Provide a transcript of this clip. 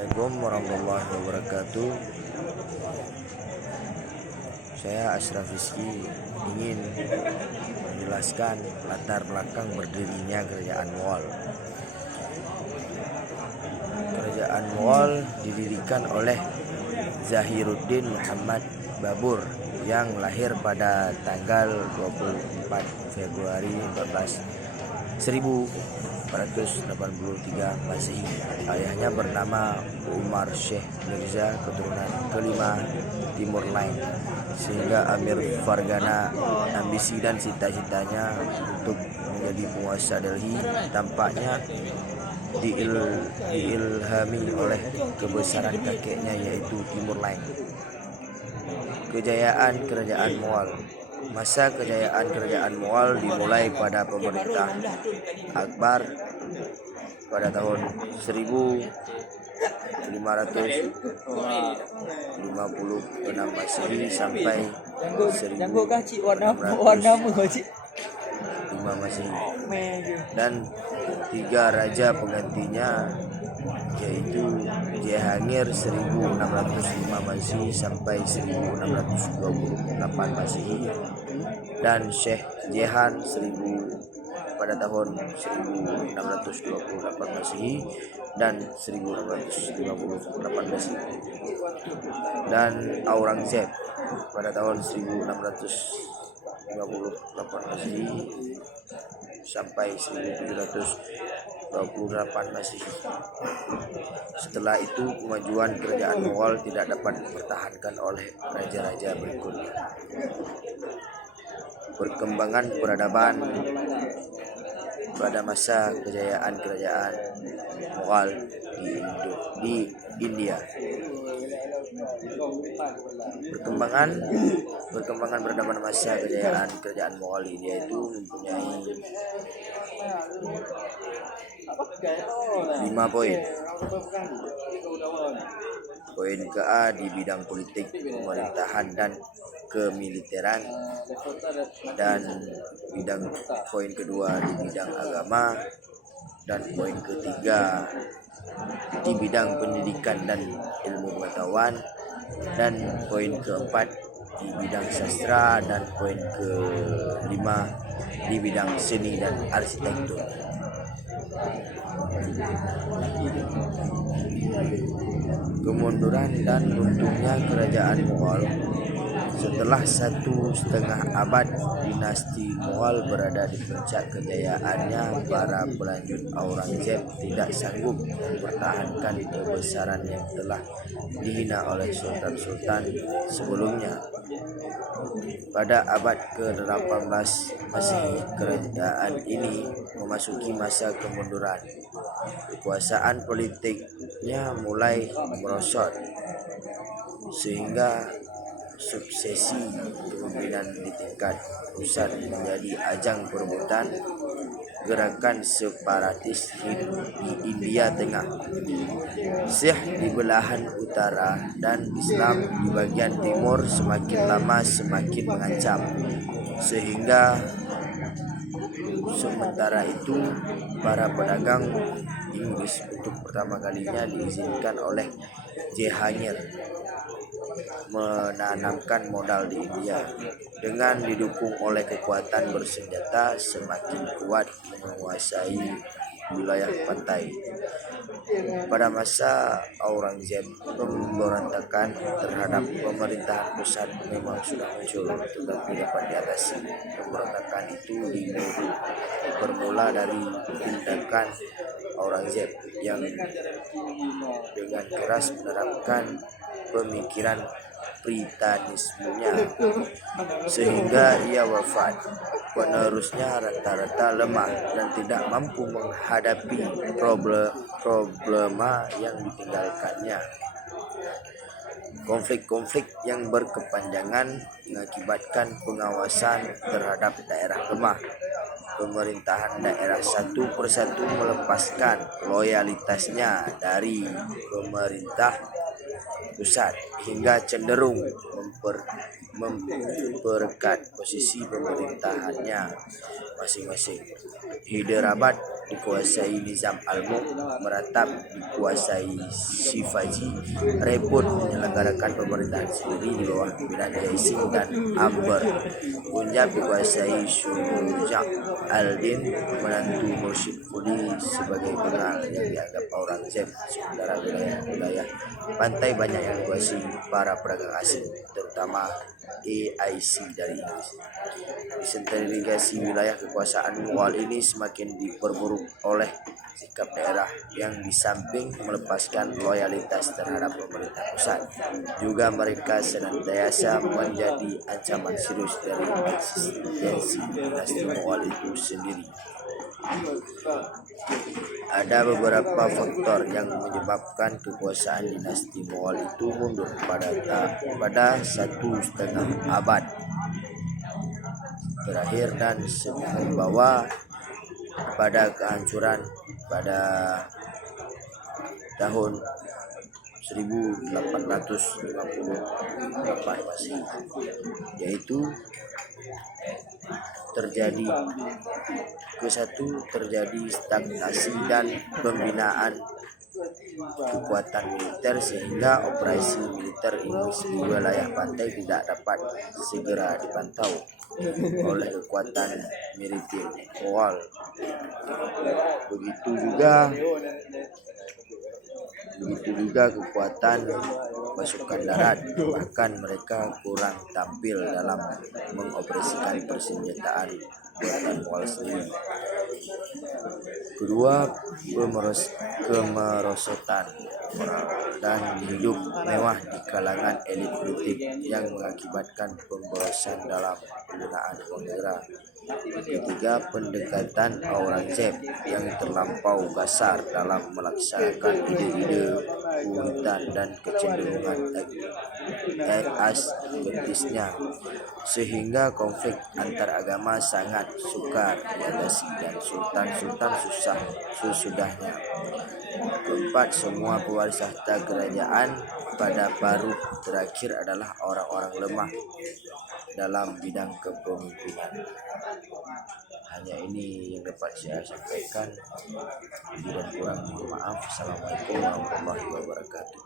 Assalamualaikum warahmatullahi wabarakatuh. Saya Ashraf Rizky ingin menjelaskan latar belakang berdirinya Kerajaan Mughal. Kerajaan Mughal didirikan oleh Zahiruddin Muhammad Babur yang lahir pada tanggal 24 Februari 1483 Masehi. Ayahnya bernama Umar Syekh Mirza, keturunan kelima Timur Lain, sehingga Amir Fargana ambisi dan cita-citanya untuk menjadi penguasa Delhi tampaknya diilhami oleh kebesaran kakeknya, yaitu Timur Lain. Kejayaan Kerajaan Mughal. Masa kejayaan Kerajaan Mughal dimulai pada pemerintah Akbar pada tahun 1556 Masehi sampai 1605 Masehi, dan tiga raja penggantinya yaitu Jehangir 1605 Masehi sampai 1628 Masehi dan Syekh Jehan pada tahun 1628 Masehi dan 1658 Masehi, dan Aurangzeb pada tahun 1658 Masehi sampai 1728 Masehi. Setelah itu kemajuan Kerajaan Mughal tidak dapat dipertahankan oleh raja-raja berikutnya. Perkembangan peradaban pada masa kejayaan Kerajaan Mughal di India. Perkembangan peradaban masa kejayaan Kerajaan Mughal di India itu mempunyai 5 poin. Poin ke A di bidang politik, pemerintahan dan kemiliteran, dan poin kedua di bidang agama, dan poin ketiga di bidang pendidikan dan ilmu pengetahuan, dan poin keempat di bidang sastra, dan poin kelima di bidang seni dan arsitektur. Kemunduran dan runtuhnya Kerajaan Mughal. Setelah 1,5 abad dinasti Mughal berada di puncak kejayaannya, para pelanjut Aurangzeb tidak sanggup mempertahankan kebesaran yang telah dihina oleh sultan-sultan sebelumnya. Pada abad ke-18 Masehi, kerajaan ini memasuki masa kemunduran. Kekuasaan politiknya mulai merosot, sehingga suksesi kepemimpinan di tingkat pusat menjadi ajang perebutan gerakan separatis di India Tengah, Sikh di belahan utara, dan Islam di bagian timur semakin lama semakin mengancam. Sehingga sementara itu para pedagang Inggris untuk pertama kalinya diizinkan oleh Jehangir menanamkan modal di India. Dengan didukung oleh kekuatan bersenjata semakin kuat menguasai wilayah pantai. Pada masa Aurangzeb, pemberontakan terhadap pemerintahan pusat memang sudah muncul, tetapi dapat diatasi. Pemberontakan itu bermula dari tindakan Aurangzeb yang dengan keras menerapkan pemikiran Britanismenya, sehingga ia wafat. Penerusnya rata-rata lemah dan tidak mampu menghadapi problema yang ditinggalkannya. Konflik-konflik yang berkepanjangan mengakibatkan pengawasan terhadap daerah lemah. Pemerintahan daerah satu persatu melepaskan loyalitasnya dari pemerintah pusat hingga cenderung memperketat posisi pemerintahannya masing-masing. Hyderabad dikuasai Nizam al-Mulk, Meratap dikuasai Shivaji, Rai pun menyelenggarakan pemerintahan sendiri di bawah pimpinan Jai Singh dan Akbar. Punjab dikuasai Syuja al-Din, menantu Murshid Quli sebagai general yang dianggap Aurangzeb. Sementara wilayah pantai banyak yang dikuasai para pedagang asing, terutama AIC dari Inggris. Desentralisasi wilayah kekuasaan Mughal ini semakin diperburuk oleh sikap daerah yang di samping melepaskan loyalitas terhadap pemerintah pusat, juga mereka senantiasa menjadi ancaman serius dari eksistensi dinasti Mughal itu sendiri. Ada beberapa faktor yang menyebabkan kekuasaan dinasti Mughal itu mundur pada 1,5 abad terakhir dan membawa pada kehancuran pada tahun 1858 Masehi, yaitu terjadi stagnasi dan pembinaan kekuatan militer sehingga operasi militer Inggris di wilayah pantai tidak dapat segera dipantau oleh kekuatan maritim Mughal. Begitu juga kekuatan pasukan darat, bahkan mereka kurang tampil dalam mengoperasikan persenjataan buatan Mughal sendiri. Kedua, kemerosotan dan hidup mewah di kalangan elit politik yang mengakibatkan pemborosan dalam penggunaan uang negara. Ketiga, pendekatan Aurangzeb yang terlampau kasar dalam melaksanakan ide-ide puritan dan kecenderungan asketisnya, sehingga konflik antar agama sangat sukar diatasi dan sultan-sultan susah sesudahnya. Keempat, semua pewaris tahta kerajaan pada baru terakhir adalah orang-orang lemah dalam bidang kepemimpinan. Hanya ini yang dapat saya sampaikan. Lebih dan kurang mohon maaf. Assalamualaikum warahmatullahi wabarakatuh.